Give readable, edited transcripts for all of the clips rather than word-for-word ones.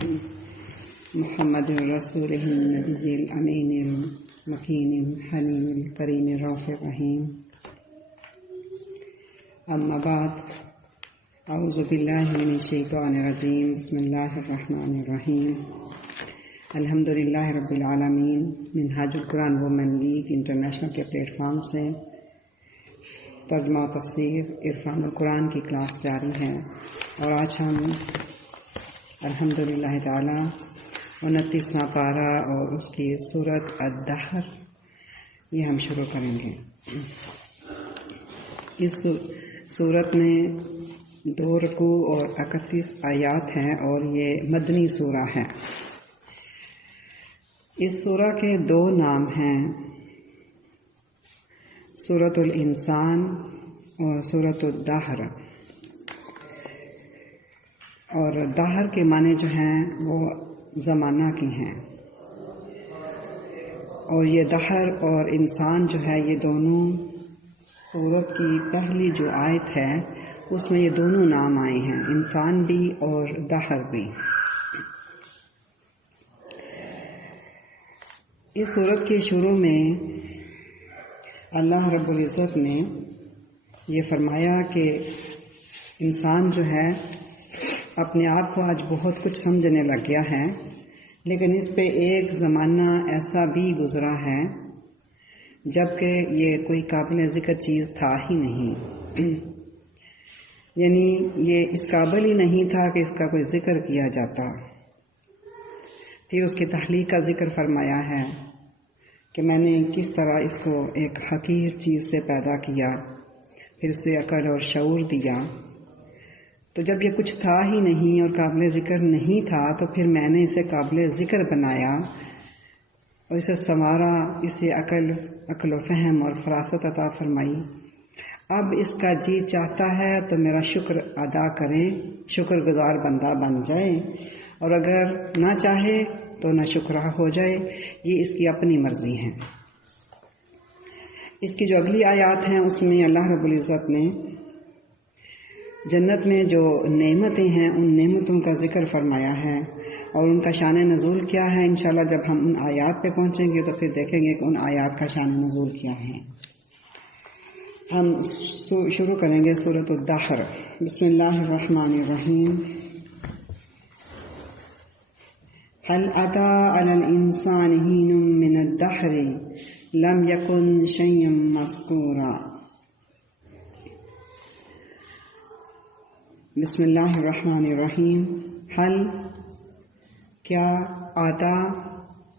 محمد رسوله النبي الأمين المكين الحليم الكريم الرافع الرحيم. أما بعد، أعوذ بالله من الشيطان الرجيم. بسم الله الرحمن الرحيم. الحمد للہ رب العالمین. منہاج القرآن وومن لیگ انٹرنیشنل کے پلیٹ فارم سے ترجمہ و تفسیر عرفان القرآن کی کلاس جاری ہے، اور آج ہم الحمد للہ تعالی 29واں پارہ اور اس کی سورۃ الدہر یہ ہم شروع کریں گے. اس سورت میں 2 رکوع اور 31 آیات ہیں اور یہ مدنی سورہ ہے. اس سورہ کے 2 نام ہیں، سورۃ الانسان اور سورۃ الدہر. اور دہر کے معنی جو ہیں وہ زمانہ کی ہیں، اور یہ دہر اور انسان جو ہے یہ دونوں سورت کی پہلی جو آیت ہے اس میں یہ دونوں نام آئے ہیں، انسان بھی اور دہر بھی. اس سورت کے شروع میں اللہ رب العزت نے یہ فرمایا کہ انسان جو ہے اپنے آپ کو آج بہت کچھ سمجھنے لگ گیا ہے، لیکن اس پہ ایک زمانہ ایسا بھی گزرا ہے جبکہ یہ کوئی قابل ذکر چیز تھا ہی نہیں. یعنی یہ اس قابل ہی نہیں تھا کہ اس کا کوئی ذکر کیا جاتا. پھر اس کی تخلیق کا ذکر فرمایا ہے کہ میں نے کس طرح اس کو ایک حقیر چیز سے پیدا کیا، پھر اسے عقل اور شعور دیا. تو جب یہ کچھ تھا ہی نہیں اور قابل ذکر نہیں تھا تو پھر میں نے اسے قابل ذکر بنایا اور اسے سنوارا، اسے عقل و فہم اور فراست عطا فرمائی. اب اس کا جی چاہتا ہے تو میرا شکر ادا کرے، شکر گزار بندہ بن جائے، اور اگر نہ چاہے تو نہ شکرہ ہو جائے. یہ اس کی اپنی مرضی ہے. اس کی جو اگلی آیات ہیں اس میں اللہ رب العزت نے جنت میں جو نعمتیں ہیں ان نعمتوں کا ذکر فرمایا ہے اور ان کا شان نزول کیا ہے. انشاءاللہ جب ہم ان آیات پہ پہنچیں گے تو پھر دیکھیں گے کہ ان آیات کا شان نزول کیا ہے. ہم شروع کریں گے سورۃ الدہر. بسم اللہ الرحمن الرحیم. هل أتى على الإنسان حين من الدهر لم يكن شيئا مذكورا. بسم اللہ الرحمن الرحیم. حل کیا، آتا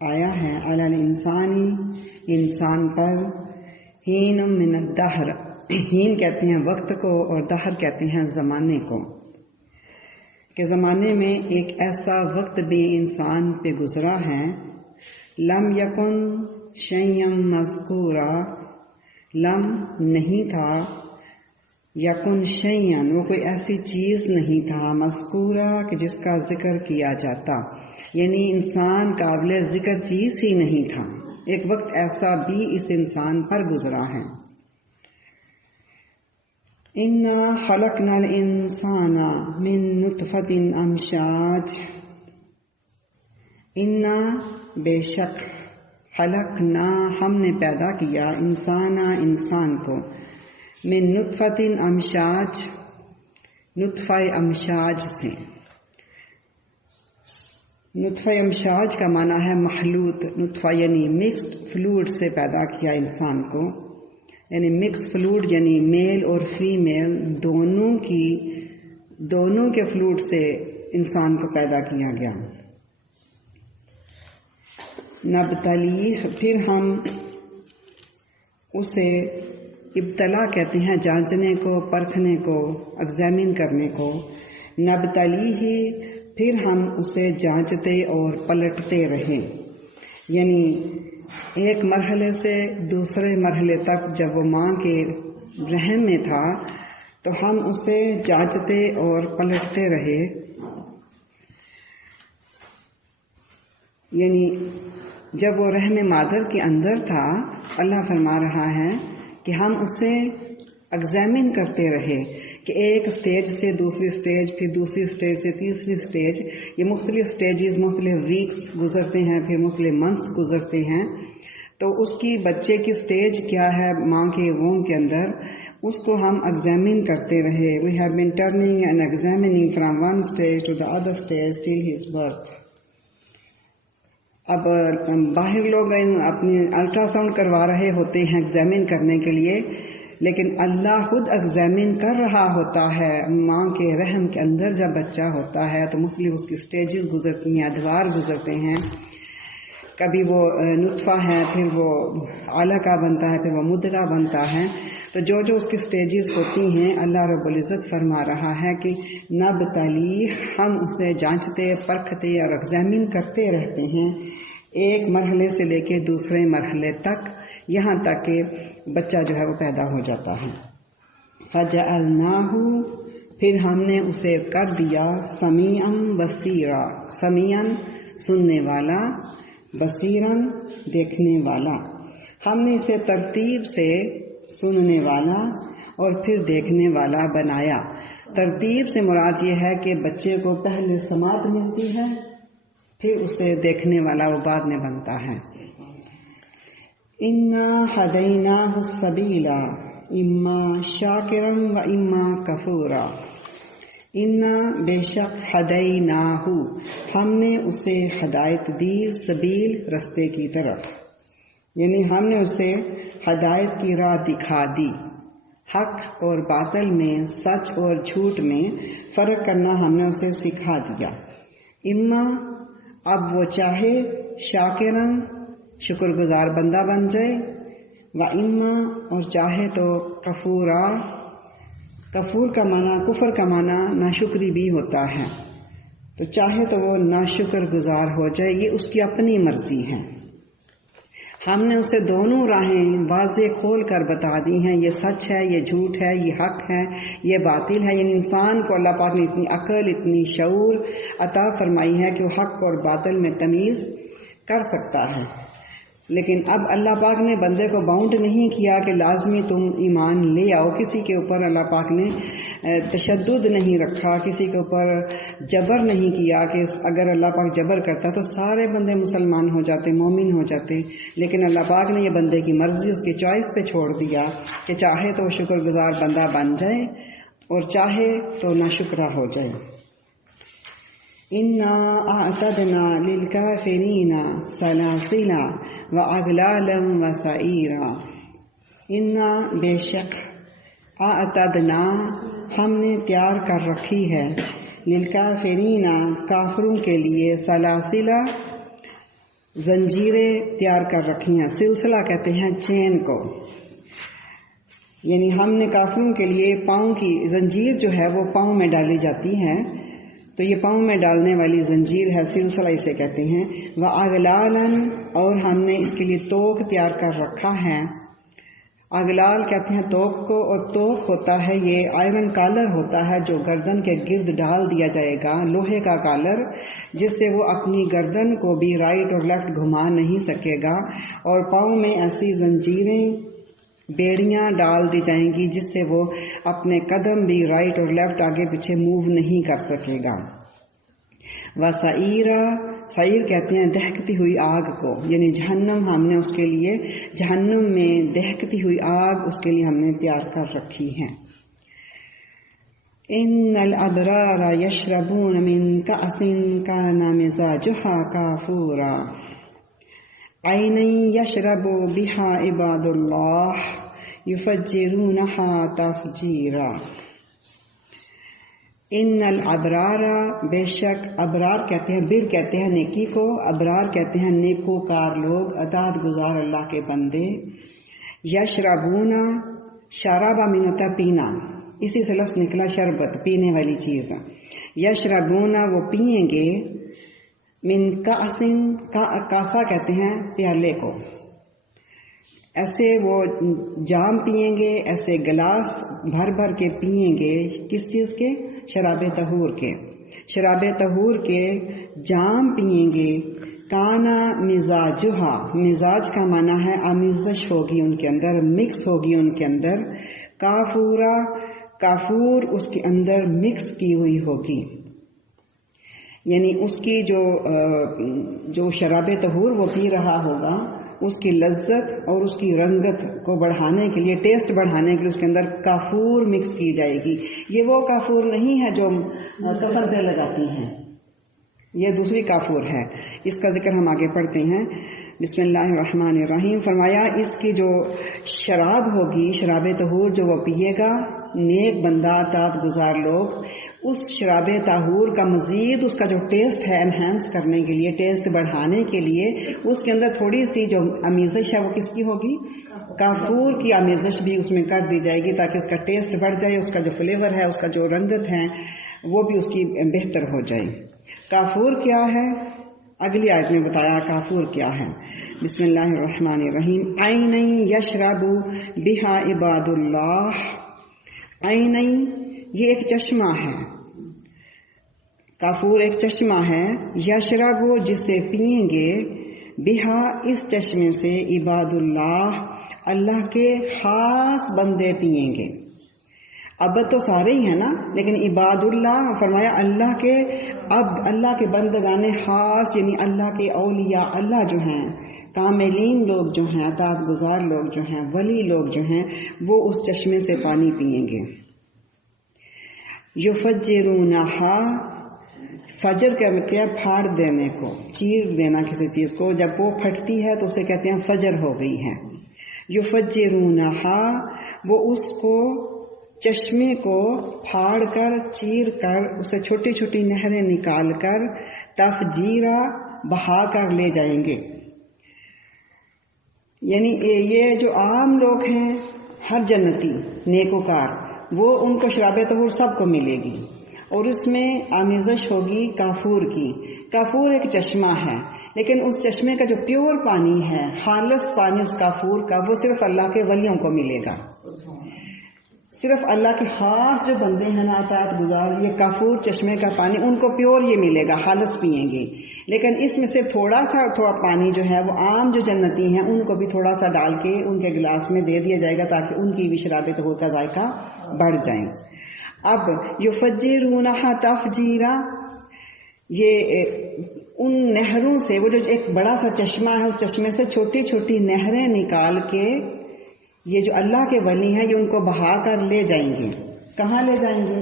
آیا ہے، علی الانسان انسان پر، حین من الدہر، حین کہتے ہیں وقت کو اور دہر کہتے ہیں زمانے کو، کہ زمانے میں ایک ایسا وقت بھی انسان پہ گزرا ہے. لم یکن شیئا مذکورا، لم نہیں تھا، یکن شیئا وہ کوئی ایسی چیز نہیں تھا، مذکورا کہ جس کا ذکر کیا جاتا، یعنی انسان قابل ذکر چیز ہی نہیں تھا. ایک وقت ایسا بھی اس انسان پر گزرا ہے. اِنَّا خَلَقْنَا الْإِنسَانَ مِن نُطْفَةٍ أَمْشَاجٍ. اِنَّا بے شک، خلقنا ہم نے پیدا کیا، انسان کو، من نطفۃ امشاج، نطفہ امشاج سے. نطفہ امشاج کا معنی ہے مخلوط، نطفہ یعنی مکسڈ فلوئڈ سے پیدا کیا انسان کو، یعنی مکس فلوئڈ یعنی میل اور فیمیل دونوں کے فلوئڈ سے انسان کو پیدا کیا گیا. نبتلیہ پھر ہم اسے، ابتلا کہتے ہیں جانچنے کو، پرکھنے کو، ایگزامن کرنے کو. نبتلیہ پھر ہم اسے جانچتے اور پلٹتے رہے، یعنی ایک مرحلے سے دوسرے مرحلے تک جب وہ ماں کے رحم میں تھا تو ہم اسے جانچتے اور پلٹتے رہے. یعنی جب وہ رحم مادر کے اندر تھا، اللہ فرما رہا ہے کہ ہم اسے ایگزامن کرتے رہے، کہ ایک سٹیج سے دوسری سٹیج، پھر دوسری سٹیج سے تیسری سٹیج، یہ مختلف سٹیجز، مختلف ویکس گزرتے ہیں، پھر مختلف منتھس گزرتے ہیں. تو اس کی بچے کی سٹیج کیا ہے ماں کے ووم کے اندر، اس کو ہم ایگزامن کرتے رہے. We have been turning and examining from one stage to the other stage till his birth. اب باہر لوگ اپنی الٹرا ساؤنڈ کروا رہے ہوتے ہیں ایگزامن کرنے کے لیے، لیکن اللہ خود ایگزامن کر رہا ہوتا ہے. ماں کے رحم کے اندر جب بچہ ہوتا ہے تو مختلف اس کی سٹیجز گزرتی ہیں، ادوار گزرتے ہیں. کبھی وہ نطفہ ہے، پھر وہ علقہ بنتا ہے، پھر وہ مدغہ بنتا ہے. تو جو اس کی سٹیجز ہوتی ہیں، اللہ رب العزت فرما رہا ہے کہ نبتلی، ہم اسے جانچتے، پرکھتے اور ایگزامن کرتے رہتے ہیں، ایک مرحلے سے لے کے دوسرے مرحلے تک، یہاں تک کہ بچہ جو ہے وہ پیدا ہو جاتا ہے. فَجَعَلْنَاهُ، پھر ہم نے اسے کر دیا سمیعًا بصیرا، سمیعًا سننے والا، بصیراً دیکھنے والا. ہم نے اسے ترتیب سے سننے والا اور پھر دیکھنے والا بنایا. ترتیب سے مراد یہ ہے کہ بچے کو پہلے سماعت ملتی ہے، پھر اسے دیکھنے والا وہ بعد میں بنتا ہے. اِنَّا هَدَيْنَاهُ السَّبِيلَ إِمَّا شَاكِرًا وَإِمَّا كَفُورًا. اِنَّا بے شک ہدیناہ، ہم نے اسے ہدایت دی، سبیل رستے کی طرف، یعنی ہم نے اسے ہدایت کی راہ دکھا دی. حق اور باطل میں، سچ اور جھوٹ میں فرق کرنا ہم نے اسے سکھا دیا. اما، اب وہ چاہے شاکرن، شکر گزار بندہ بن جائے، و اما، اور چاہے تو کفورا، کفور کا معنی، کفر کا معنی ناشکری بھی ہوتا ہے. تو چاہے تو وہ ناشکر گزار ہو جائے، یہ اس کی اپنی مرضی ہے. ہم نے اسے دونوں راہیں واضح کھول کر بتا دی ہیں، یہ سچ ہے، یہ جھوٹ ہے، یہ حق ہے، یہ باطل ہے. یعنی انسان کو اللہ پاک نے اتنی عقل، اتنی شعور عطا فرمائی ہے کہ وہ حق اور باطل میں تمیز کر سکتا ہے. لیکن اب اللہ پاک نے بندے کو باؤنڈ نہیں کیا کہ لازمی تم ایمان لے آؤ. کسی کے اوپر اللہ پاک نے تشدد نہیں رکھا، کسی کے اوپر جبر نہیں کیا کہ اگر اللہ پاک جبر کرتا تو سارے بندے مسلمان ہو جاتے، مومن ہو جاتے. لیکن اللہ پاک نے یہ بندے کی مرضی، اس کی چوائس پہ چھوڑ دیا کہ چاہے تو شکر گزار بندہ بن جائے اور چاہے تو ناشکرا ہو جائے. اِنَّا أَعْتَدْنَا لِلْكَافِرِينَ سَلَاسِلَ وَأَغْلَالًا وَسَعِيرًا. اِنَّا بے شک، اعتدنا ہم نے تیار کر رکھی ہے، للکافرین کافروں کے لیے، سلاسلہ زنجیریں تیار کر رکھی ہیں. سلسلہ کہتے ہیں چین کو، یعنی ہم نے کافروں کے لیے پاؤں کی زنجیر جو ہے وہ پاؤں میں ڈالی جاتی ہے، تو یہ پاؤں میں ڈالنے والی زنجیر ہے، سلسلہ اسے کہتے ہیں. وَأَغْلَالًا، اور ہم نے اس کے لیے توق تیار کر رکھا ہے. اغلال کہتے ہیں توق کو، اور توق ہوتا ہے یہ آئرن کالر ہوتا ہے جو گردن کے گرد ڈال دیا جائے گا، لوہے کا کالر، جس سے وہ اپنی گردن کو بھی رائٹ اور لیفٹ گھما نہیں سکے گا. اور پاؤں میں ایسی زنجیریں، بیڑیاں ڈال دی جائیں گی جس سے وہ اپنے قدم بھی رائٹ اور لیفٹ آگے پیچھے موو نہیں کر سکے گا. وَسَعِيرًا، سعیر کہتے ہیں دہکتی ہوئی آگ کو، یعنی جہنم ہم نے اس کے لیے، جہنم میں دہکتی ہوئی آگ اس کے لیے ہم نے تیار کر رکھی ہے. ان الابرار یشربون من کأس کان مزاجها کافورا عینا یشرب بها عباد اللہ یفجرونها تفجیرا. ان الابرار، بے شک، ابرار کہتے ہیں، بر کہتے ہیں نیکی کو، ابرار کہتے ہیں نیکوکار لوگ، اطاعت گزار اللہ کے بندے. یشربون، شرابہ من ہوتا پینا، اسی سے لفظ نکلا شربت، پینے والی چیز. یشربون، وہ پیئیں گے، من کاسن، کاسا کہتے ہیں پیالے کو، ایسے وہ جام پیئیں گے، ایسے گلاس بھر بھر کے پیئیں گے. کس چیز کے؟ شراب طہور کے، شراب طہور کے جام پیئیں گے. کانا مزاجہا، مزاج کا معنی ہے آمیزش ہوگی ان کے اندر، مکس ہوگی ان کے اندر. کافورا، کافور اس کے اندر مکس کی ہوئی ہوگی، یعنی اس کی جو شراب طہور وہ پی رہا ہوگا اس کی لذت اور اس کی رنگت کو بڑھانے کے لیے، ٹیسٹ بڑھانے کے لیے اس کے اندر کافور مکس کی جائے گی۔ یہ وہ کافور نہیں ہے جو کفن پہ لگاتی ہیں، یہ دوسری کافور ہے، اس کا ذکر ہم آگے پڑھتے ہیں۔ بسم اللہ الرحمن الرحیم، فرمایا اس کی جو شراب ہوگی، شراب طہور جو وہ پیے گا، نیک بندہ اطاعت گزار لوگ، اس شراب طہور کا مزید اس کا جو ٹیسٹ ہے انہینس کرنے کے لیے، ٹیسٹ بڑھانے کے لیے اس کے اندر تھوڑی سی جو آمیزش ہے وہ کس کی ہوگی؟ کافور کی آمیزش بھی اس میں کر دی جائے گی تاکہ اس کا ٹیسٹ بڑھ جائے، اس کا جو فلیور ہے، اس کا جو رنگت ہے وہ بھی اس کی بہتر ہو جائے۔ کافور کیا ہے؟ اگلی آیت میں بتایا کافور کیا ہے۔ بسم اللہ الرحمن الرحیم، عین یشرب بہا عباد اللہ، عین یہ ایک چشمہ ہے، کافور ایک چشمہ ہے، یشرب جسے پئیں گے، بہا اس چشمے سے، عباد اللہ اللہ کے خاص بندے پئیں گے۔ عبد تو سارے ہی ہیں نا، لیکن عباد اللہ فرمایا اللہ کے عبد، اللہ کے بندگان خاص، یعنی اللہ کے اولیاء اللہ جو ہیں، کاملین لوگ جو ہیں، اطاعت گزار لوگ جو ہیں، ولی لوگ جو ہیں، وہ اس چشمے سے پانی پئیں گے۔ یفجرونہا، فجر کہتے ہیں پھاڑ دینے کو، چیر دینا کسی چیز کو، جب وہ پھٹتی ہے تو اسے کہتے ہیں فجر ہو گئی ہے۔ یفجرونہا، وہ اس کو چشمے کو پھاڑ کر، چیر کر، اسے چھوٹی چھوٹی نہریں نکال کر، تفجیرا بہا کر لے جائیں گے۔ یعنی یہ جو عام لوگ ہیں، ہر جنتی نیکوکار، وہ ان کو شراب طہور سب کو ملے گی، اور اس میں آمیزش ہوگی کافور کی۔ کافور ایک چشمہ ہے، لیکن اس چشمے کا جو پیور پانی ہے، خالص پانی اس کافور کا، وہ صرف اللہ کے ولیوں کو ملے گا، صرف اللہ کے خاص جو بندے ہیں نا اطاعت گزار، یہ کافور چشمے کا پانی ان کو پیور یہ ملے گا، خالص پئیں گے۔ لیکن اس میں سے تھوڑا پانی جو ہے وہ عام جو جنتی ہیں ان کو بھی تھوڑا سا ڈال کے ان کے گلاس میں دے دیا جائے گا تاکہ ان کی بھی شراب طہور کا ذائقہ بڑھ جائیں۔ اب یفجرونہا تفجیرا، یہ ان نہروں سے، وہ جو ایک بڑا سا چشمہ ہے، اس چشمے سے چھوٹی چھوٹی نہریں نکال کے یہ جو اللہ کے ولی ہیں یہ ان کو بہا کر لے جائیں گے۔ کہاں لے جائیں گے؟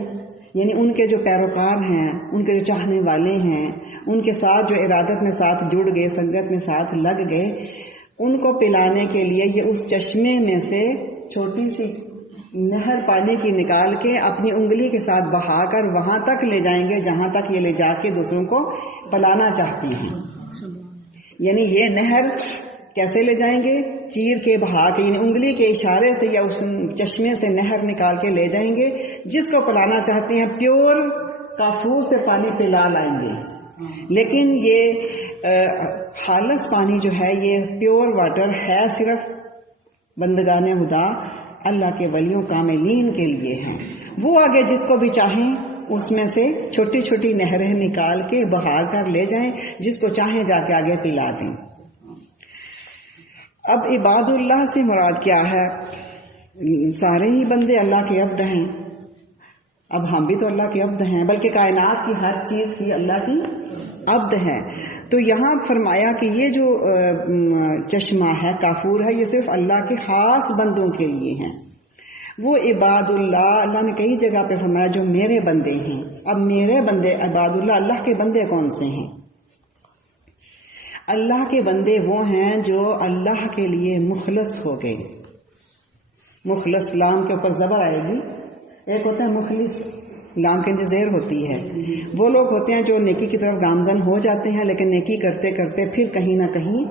یعنی ان کے جو پیروکار ہیں، ان کے جو چاہنے والے ہیں، ان کے ساتھ جو ارادت میں ساتھ جڑ گئے، سنگت میں ساتھ لگ گئے، ان کو پلانے کے لیے یہ اس چشمے میں سے چھوٹی سی نہر پانی کی نکال کے اپنی انگلی کے ساتھ بہا کر وہاں تک لے جائیں گے جہاں تک یہ لے جا کے دوسروں کو پلانا چاہتی ہیں۔ یعنی یہ نہر کیسے لے جائیں گے؟ چیر کے بہا کے، یعنی انگلی کے اشارے سے یا اس چشمے سے نہر نکال کے لے جائیں گے، جس کو پلانا چاہتے ہیں پیور کافور سے پانی پلا لائیں گے۔ لیکن یہ خالص پانی جو ہے، یہ پیور واٹر ہے، صرف بندگان خدا اللہ کے ولیوں کاملین کے لیے ہیں۔ وہ آگے جس کو بھی چاہیں اس میں سے چھوٹی چھوٹی نہریں نکال کے بہا کر لے جائیں، جس کو چاہیں جا کے آگے پلا دیں۔ اب عباد اللہ سے مراد کیا ہے؟ سارے ہی بندے اللہ کے عبد ہیں، اب ہم بھی تو اللہ کے عبد ہیں، بلکہ کائنات کی ہر چیز کی اللہ کی عبد ہے۔ تو یہاں فرمایا کہ یہ جو چشمہ ہے، کافور ہے، یہ صرف اللہ کے خاص بندوں کے لیے ہیں۔ وہ عباد اللہ، اللہ نے کئی جگہ پہ فرمایا جو میرے بندے ہیں۔ اب میرے بندے عباد اللہ، اللہ کے بندے کون سے ہیں؟ اللہ کے بندے وہ ہیں جو اللہ کے لیے مخلص ہو گئے۔ مخلص، لام کے اوپر زبر آئے گی، ایک ہوتا ہے مخلص، لام کے نیچے زیر ہوتی ہے۔ وہ لوگ ہوتے ہیں جو نیکی کی طرف گامزن ہو جاتے ہیں، لیکن نیکی کرتے کرتے پھر کہیں نہ کہیں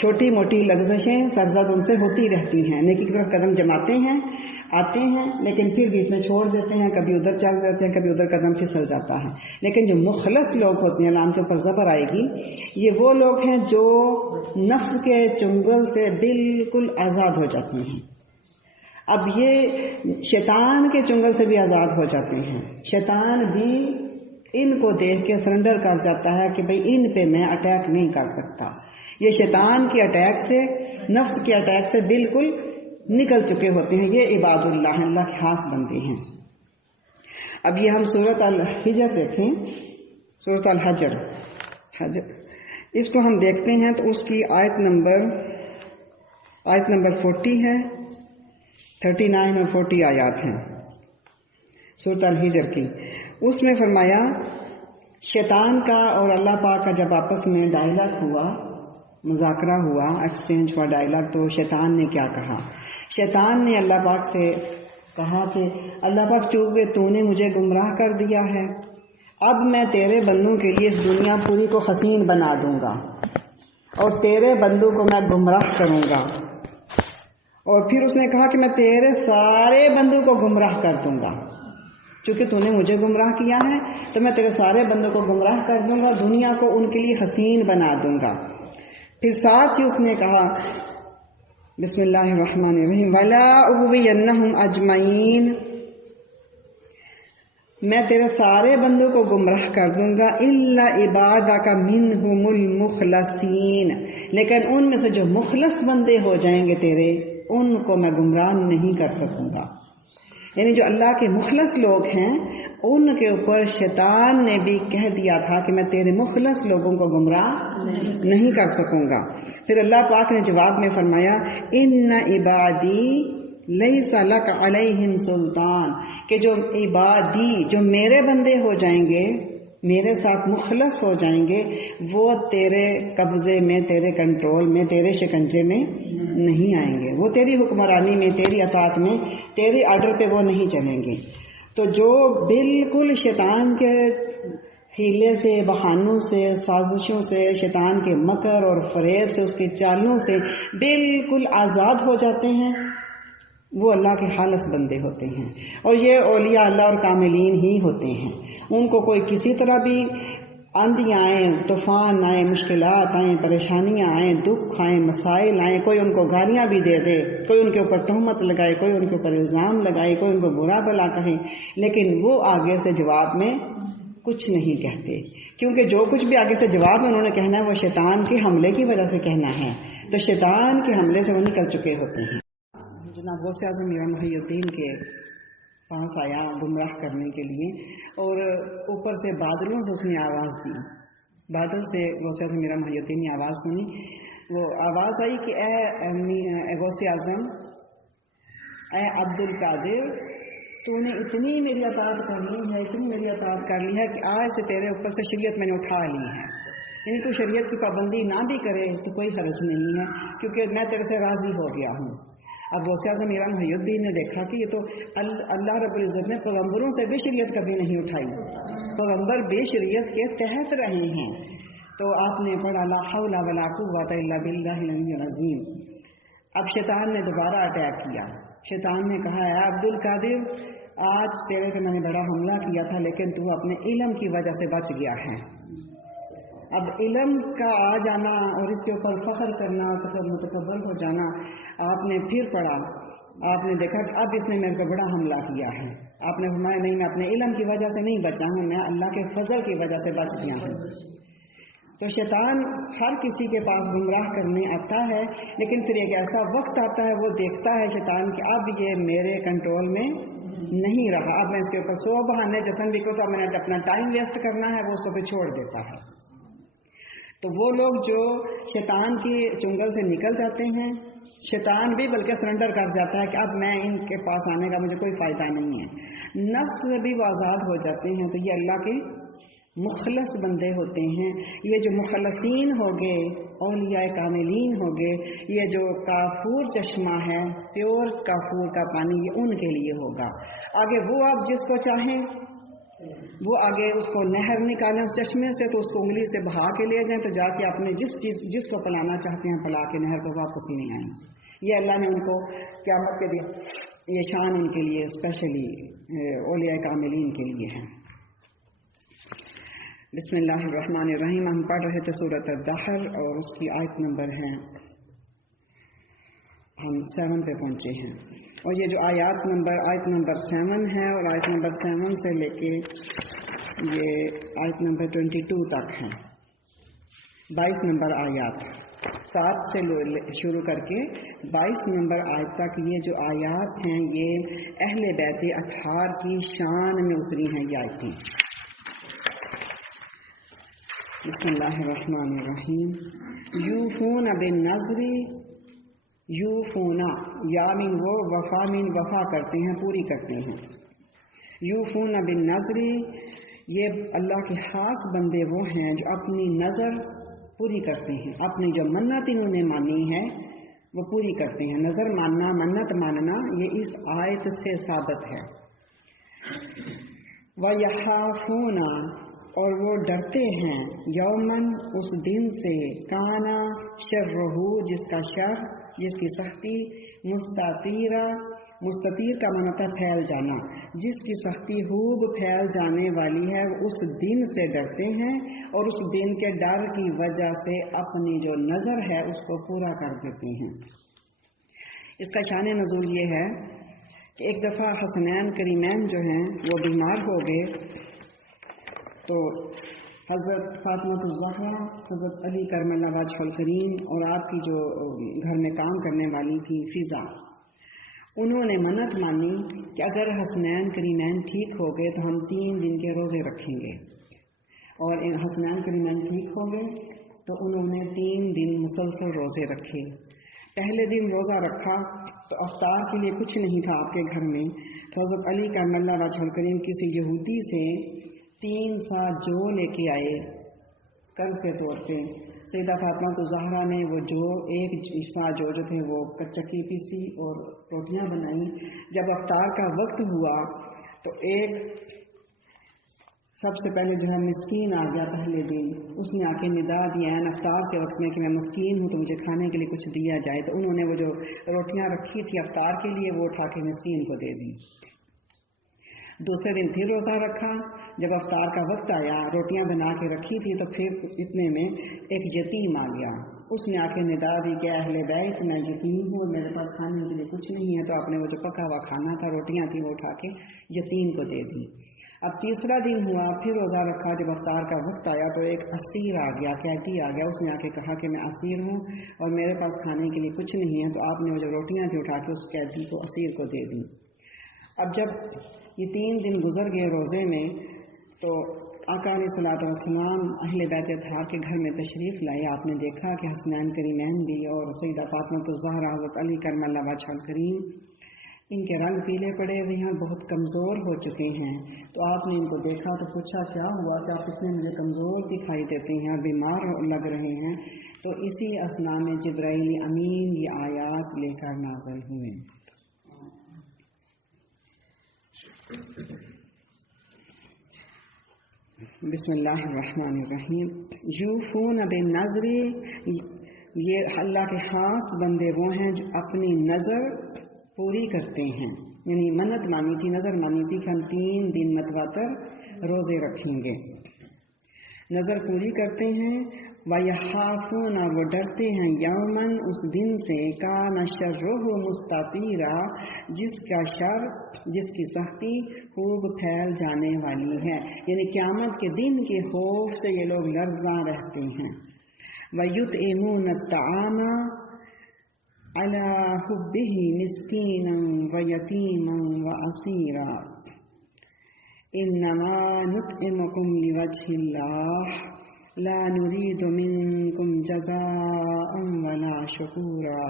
چھوٹی موٹی لغزشیں سرزد ان سے ہوتی رہتی ہیں، نیکی کی طرف قدم جماتے ہیں، آتے ہیں، لیکن پھر بیچ میں چھوڑ دیتے ہیں، کبھی ادھر چل جاتے ہیں، کبھی ادھر قدم پھسل جاتا ہے۔ لیکن جو مخلص لوگ ہوتے ہیں، لام کے اوپر زبر آئے گی، یہ وہ لوگ ہیں جو نفس کے چنگل سے بالکل آزاد ہو جاتے ہیں۔ اب یہ شیطان کے چنگل سے بھی آزاد ہو جاتے ہیں، شیطان بھی ان کو دیکھ کے سرنڈر کر جاتا ہے کہ بھئی ان پہ میں اٹیک نہیں کر سکتا۔ یہ شیطان کے اٹیک سے، نفس کے اٹیک سے بالکل نکل چکے ہوتے ہیں. یہ عباداللہ ہیں، اللہ کے خاص بندے ہیں. اب یہ ہم سورۃ الحجر دیکھیں، سورۃ الحجر اس کو ہم دیکھتے ہیں تو اس کی آیت نمبر 40 ہے، 39 اور 40 آیات ہیں سورۃ الحجر کی. اس میں فرمایا شیطان کا اور اللہ پاک کا جب آپس میں ڈائلاگ ہوا، مذاکرہ ہوا، ایکسچینج ہوا ڈائلاگ، تو شیطان نے کیا کہا؟ شیطان نے اللہ پاک سے کہا کہ اللہ پاک چونکہ تو نے مجھے گمراہ کر دیا ہے، اب میں تیرے بندوں کے لیے اس دنیا پوری کو حسین بنا دوں گا اور تیرے بندوں کو میں گمراہ کروں گا. اور پھر اس نے کہا کہ میں تیرے سارے بندوں کو گمراہ کر دوں گا. چونکہ تو نے مجھے گمراہ کیا ہے تو میں تیرے سارے بندوں کو گمراہ کر دوں گا، دنیا کو ان کے لیے حسین بنا دوں گا. پھر ساتھ ہی اس نے کہا بسم اللہ الرحمن الرحیم وَلَا أُغْوِيَنَّهُمْ أَجْمَعِينَ، میں تیرے سارے بندوں کو گمراہ کر دوں گا إِلَّا عِبَادَكَ مِنْهُمُ الْمُخْلَصِينَ، لیکن ان میں سے جو مخلص بندے ہو جائیں گے تیرے، ان کو میں گمراہ نہیں کر سکوں گا. یعنی جو اللہ کے مخلص لوگ ہیں ان کے اوپر شیطان نے بھی کہہ دیا تھا کہ میں تیرے مخلص لوگوں کو گمراہ نہیں کر سکوں گا. پھر اللہ پاک نے جواب میں فرمایا ان عبادی لیس لک علیہم سلطان، کہ جو عبادی جو میرے بندے ہو جائیں گے، میرے ساتھ مخلص ہو جائیں گے، وہ تیرے قبضے میں، تیرے کنٹرول میں، تیرے شکنجے میں نہیں آئیں گے، وہ تیری حکمرانی میں، تیری اطاعت میں، تیری آرڈر پہ وہ نہیں چلیں گے. تو جو بالکل شیطان کے ہیلے سے، بہانوں سے، سازشوں سے، شیطان کے مکر اور فریب سے، اس کی چالوں سے بالکل آزاد ہو جاتے ہیں، وہ اللہ کے خالص بندے ہوتے ہیں. اور یہ اولیاء اللہ اور کاملین ہی ہوتے ہیں. ان کو کوئی کسی طرح بھی آندھیاں آئیں، طوفان آئیں، مشکلات آئیں، پریشانیاں آئیں، دکھ آئیں، مسائل آئیں، کوئی ان کو گالیاں بھی دے دے، کوئی ان کے اوپر تہمت لگائے، کوئی ان کے اوپر الزام لگائے، کوئی ان کو برا بھلا کہے، لیکن وہ آگے سے جواب میں کچھ نہیں کہتے، کیونکہ جو کچھ بھی آگے سے جواب میں انہوں نے کہنا ہے وہ شیطان کے حملے کی وجہ سے کہنا ہے. تو شیطان کے حملے سے وہ نکل چکے ہوتے ہیں. جناب غوث اعظم میرا محی الدین کے پاس آیا گمراہ کرنے کے لیے، اور اوپر سے بادلوں سے اس نے آواز دی. بادل سے غوث اعظم میرا محی الدین نے آواز سنی. وہ آواز آئی کہ اے غوث اعظم، اے عبد القادر، تو نے اتنی میری اطاعت کر لی ہے، اتنی میری اطاعت کر لی ہے کہ آج سے تیرے اوپر سے شریعت میں نے اٹھا لی ہے. یعنی تو شریعت کی پابندی نہ بھی کرے تو کوئی حرج نہیں ہے، کیونکہ میں تیرے سے راضی ہو گیا ہوں. اب غوث اعظم میرا محی الدین نے دیکھا کہ یہ تو اللہ رب العزت نے پیغمبروں سے بھی شریعت کبھی نہیں اٹھائی، پیغمبر بھی شریعت کے تحت رہے ہیں. تو آپ نے پڑھا لا حول ولا قوۃ الا باللہ العلی العظیم. اب شیطان نے دوبارہ اٹیک کیا. شیطان نے کہا اے عبد القادر، آج تیرے پہ میں نے بڑا حملہ کیا تھا، لیکن تو اپنے علم کی وجہ سے بچ گیا ہے. اب علم کا آ جانا اور اس کے اوپر فخر کرنا، متکبر ہو جانا، آپ نے پھر پڑھا، آپ نے دیکھا کہ اب اس نے میرے کو بڑا حملہ کیا ہے. آپ نے فرمایا نہیں، میں اپنے علم کی وجہ سے نہیں بچا ہوں، میں اللہ کے فضل کی وجہ سے بچ گیا ہوں. تو شیطان ہر کسی کے پاس گمراہ کرنے آتا ہے، لیکن پھر ایک ایسا وقت آتا ہے، وہ دیکھتا ہے شیطان کہ اب یہ میرے کنٹرول میں نہیں رہا، اب میں اس کے اوپر 100 بہانے جتن بھی کو تو اب میں نے اپنا ٹائم ویسٹ کرنا ہے، وہ اس کو پھر چھوڑ دیتا ہے. تو وہ لوگ جو شیطان کی چنگل سے نکل جاتے ہیں، شیطان بھی بلکہ سرنڈر کر جاتا ہے کہ اب میں ان کے پاس آنے کا مجھے کوئی فائدہ نہیں ہے، نفس سے بھی وہ آزاد ہو جاتے ہیں. تو یہ اللہ کے مخلص بندے ہوتے ہیں. یہ جو مخلصین ہوگے، اولیاء کاملین ہوگے، یہ جو کافور چشمہ ہے، پیور کافور کا پانی، یہ ان کے لیے ہوگا. آگے وہ آپ جس کو چاہیں وہ آگے اس کو نہر نکالیں اس چشمے سے، تو اس کو انگلی سے بہا کے لے جائیں، تو جا کے اپنے جس کو پلانا چاہتے ہیں پلا کے نہر کو واپس لے آئیں. یہ اللہ نے ان کو قیامت کے دن یہ شان ان کے لیے اسپیشلی اولیاء کاملین کے لیے ہے. بسم اللہ الرحمن الرحیم. ہم پڑھ رہے تھے سورۃ الدحر اور اس کی آیت نمبر ہے، ہم 7 پہ پہنچے ہیں. اور یہ جو آیت نمبر 7 ہے، اور آیت نمبر 7 سے لے کے یہ آیت نمبر 22 تک ہے، 22 نمبر آیات. 7 سے شروع کر کے 22 نمبر آیت تک یہ جو آیات ہیں یہ اہل بیت اطہار کی شان میں اتری ہیں یہ آیتیں۔ بسم اللہ الرحمن الرحیم۔ یوفون بالنذر، یوفون یا من وہ وفا من وفا کرتے ہیں، پوری کرتے ہیں۔ یوفون بالنذر، یہ اللہ کے خاص بندے وہ ہیں جو اپنی نظر پوری کرتے ہیں، اپنی جو منت انہوں نے مانی ہے وہ پوری کرتے ہیں۔ نظر ماننا، منت ماننا یہ اس آیت سے ثابت ہے۔ وَيَخَافُونَ، اور وہ ڈرتے ہیں، یومن اس دن سے، کانا شرہ جس کا شر، جس کی سختی، مستطیرہ، مستطیر کا معنی پھیل جانا، جس کی سختی خوب پھیل جانے والی ہے، اس دن سے ڈرتے ہیں اور اس دن کے ڈر کی وجہ سے اپنی جو نظر ہے اس کو پورا کر دیتے ہیں۔ اس کا شان نزول یہ ہے کہ ایک دفعہ حسنین کریمین جو ہیں وہ بیمار ہو گئے، تو حضرت فاطمہ الزہرا، حضرت علی کرم اللہ وجہ الکریم اور آپ کی جو گھر میں کام کرنے والی تھی فضا، انہوں نے منت مانی کہ اگر حسنین کریمین ٹھیک ہو گئے تو ہم 3 دن کے روزے رکھیں گے، اور حسنین کریمین ٹھیک ہو گئے تو انہوں نے 3 دن مسلسل روزے رکھے۔ پہلے دن روزہ رکھا تو افطار کے لیے کچھ نہیں تھا آپ کے گھر میں، تو حضرت علی کرم اللہ وجہ الکریم کسی یہودی سے 3 سا جو لے کے آئے قرض کے طور پہ۔ سیدہ فاطمہ الزہرا نے وہ جو ایک سا جو تھے وہ چکی پیسی اور روٹیاں بنائیں۔ جب افطار کا وقت ہوا تو ایک سب سے پہلے جو ہے مسکین آ گیا پہلے دن، اس نے آ کے ندا دیا ہے افطار کے وقت میں کہ میں مسکین ہوں تو مجھے کھانے کے لیے کچھ دیا جائے، تو انہوں نے وہ جو روٹیاں رکھی تھی افطار کے لیے وہ اٹھا کے مسکین کو دے دی۔ دوسرے دن پھر روزہ رکھا، جب افطار کا وقت آیا روٹیاں بنا کے رکھی تھی تو پھر اتنے میں ایک یتیم آ گیا، اس نے آ کے ندا دی کہ اہل بیت میں یتیم ہوں، میرے پاس کھانے کے لیے کچھ نہیں ہے، تو آپ نے وہ جو پکا ہوا کھانا تھا روٹیاں تھیں وہ اٹھا کے یتیم کو دے دی۔ اب تیسرا دن ہوا، پھر روزہ رکھا، جب افطار کا وقت آیا تو ایک اسیر آ گیا، قیدی آ گیا، اس نے آ کے کہا کہ میں اسیر ہوں اور میرے پاس کھانے کے لیے کچھ نہیں ہے، تو آپ نے وہ جو روٹیاں تھیں اٹھا کے اس قیدی کو اسیر کو دے دی۔ اب جب یہ 3 دن گزر گئے روزے میں تو آقا علیہ الصلوۃ والسلام اہل بیت اطہار کے گھر میں تشریف لائے۔ آپ نے دیکھا کہ حسنین کریمین بھی اور سیدہ فاطمہ الزہرا، حضرت علی کرم اللہ وجہ الکریم، ان کے رنگ پیلے پڑے ہوئے ہیں، بہت کمزور ہو چکے ہیں، تو آپ نے ان کو دیکھا تو پوچھا کیا ہوا کہ آپ اتنے مجھے کمزور دکھائی دیتے ہیں اور بیمار لگ رہے ہیں؟ تو اسی اثنا میں جبرائیل امین یہ آیات لے کر نازل ہوئے۔ بسم اللہ الرحمن الرحیم۔ یوفون بالنذر، یہ اللہ کے خاص بندے وہ ہیں جو اپنی نظر پوری کرتے ہیں، یعنی منت مانی تھی، نظر مانی تھی کہ ہم 3 دن متواتر روزے رکھیں گے، نظر پوری کرتے ہیں۔ وَيَخَافُونَ، وہ ڈرتے ہیں، یومن اس دن سے، کان شرہ مستطیرا، جس کا شر، جس کی سختی خوب پھیل جانے والی ہے، یعنی قیامت کے دن کے خوف سے یہ لوگ لرزاں رہتے ہیں۔ وَيُطْعِمُونَ الطَّعَامَ عَلَى حُبِّهِ مِسْكِينًا وَيَتِيمًا وَأَسِيرًا إِنَّمَا نُطْعِمُكُمْ لِوَجْهِ اللَّهِ لا نريد منكم جزاء ولا شكورا۔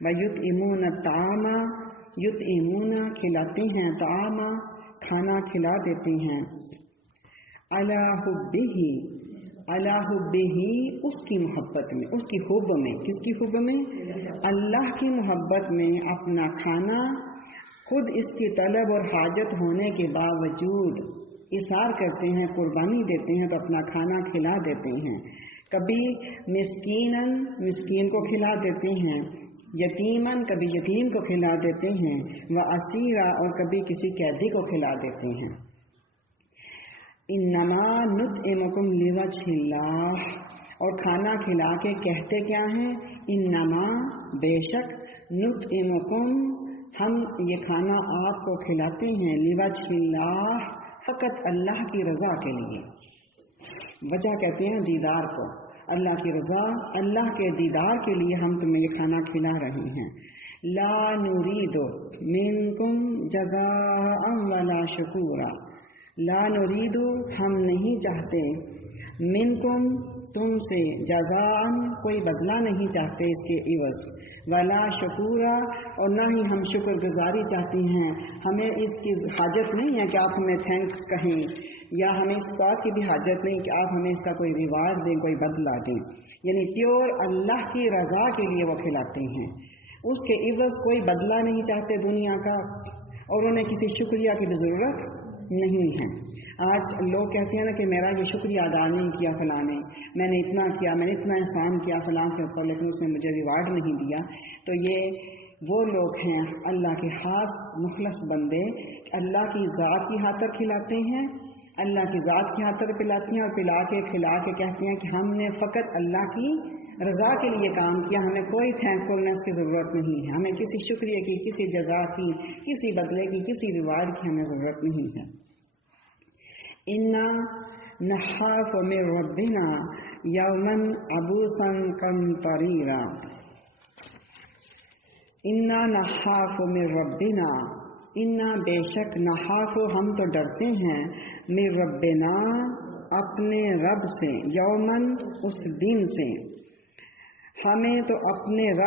وَيُطْعِمُونَ الطَّعَامَ، یطعمون کھلاتے ہیں، طعام کھانا کھلا دیتے ہیں، علی حبہ، علی حبہ اس کی محبت میں، اس کی حب میں، کس کی حب میں؟ اللہ کی محبت میں اپنا کھانا خود اس کی طلب اور حاجت ہونے کے باوجود اثار کرتے ہیں، قربانی دیتے ہیں، تو اپنا کھانا کھلا دیتے ہیں۔ کبھی مسکیناً، مسکین کو کھلا دیتے ہیں، یتیماً، کبھی یتیم کو کھلا دیتے ہیں، واسیرا، اور کبھی کسی قیدی کو کھلا دیتے ہیں۔ انما نطعمکم لوجہ اللہ، اور کھانا کھلا کے کہتے کیا ہیں؟ انما، بے شک، نطعمکم، ہم یہ کھانا آپ کو کھلاتے ہیں، لوجہ اللہ، فقط اللہ کی رضا کے لیے۔ وجہ کہتے ہیں دیدار کو، اللہ کی رضا، اللہ کے دیدار کے لیے ہم تمہیں یہ کھانا کھلا رہے ہیں۔ لا نريد منکم جزاء ولا شکورا، لا نريد ہم نہیں چاہتے، منکم تم سے، جزاء کوئی بدلہ نہیں چاہتے اس کے عوض، ولا شکورا اور نہ ہی ہم شکر گزاری چاہتے ہیں، ہمیں اس کی حاجت نہیں ہے کہ آپ ہمیں تھینکس کہیں، یا ہمیں اس بات کی بھی حاجت نہیں کہ آپ ہمیں اس کا کوئی ریوارڈ دیں، کوئی بدلہ دیں، یعنی پیور اللہ کی رضا کے لیے وہ کھلاتے ہیں، اس کے عوض کوئی بدلہ نہیں چاہتے دنیا کا، اور انہیں کسی شکریہ کی بھی ضرورت نہیں ہے۔ آج لوگ کہتے ہیں نا کہ میرا یہ شکریہ ادا نہیں کیا فلاں نے، میں نے اتنا کیا، میں نے اتنا احسان کیا فلاں کے اوپر، لیکن اس نے مجھے ریوارڈ نہیں دیا، تو یہ وہ لوگ ہیں اللہ کے خاص مخلص بندے، اللہ کی ذات کی خاطر کھلاتے ہیں، اللہ کی ذات کی خاطر پلاتے ہیں، اور پلا کے کھلا کے کہتے ہیں کہ ہم نے فقط اللہ کی رضا کے لیے کام کیا، ہمیں کوئی تھینکفلنس کی ضرورت نہیں ہے، ہمیں کسی شکریہ کی، کسی جزا کی، کسی بدلے کی، کسی ریوارڈ کی ہمیں ضرورت نہیں ہے۔ انا نخاف من ربنا یوما عبوسا قمطریرا، انا نخاف من ربنا، انا بے شک، نخاف ہم تو ڈرتے ہیں، من ربنا اپنے رب سے، یومن اس دن سے، ہمیں تو اپنے رب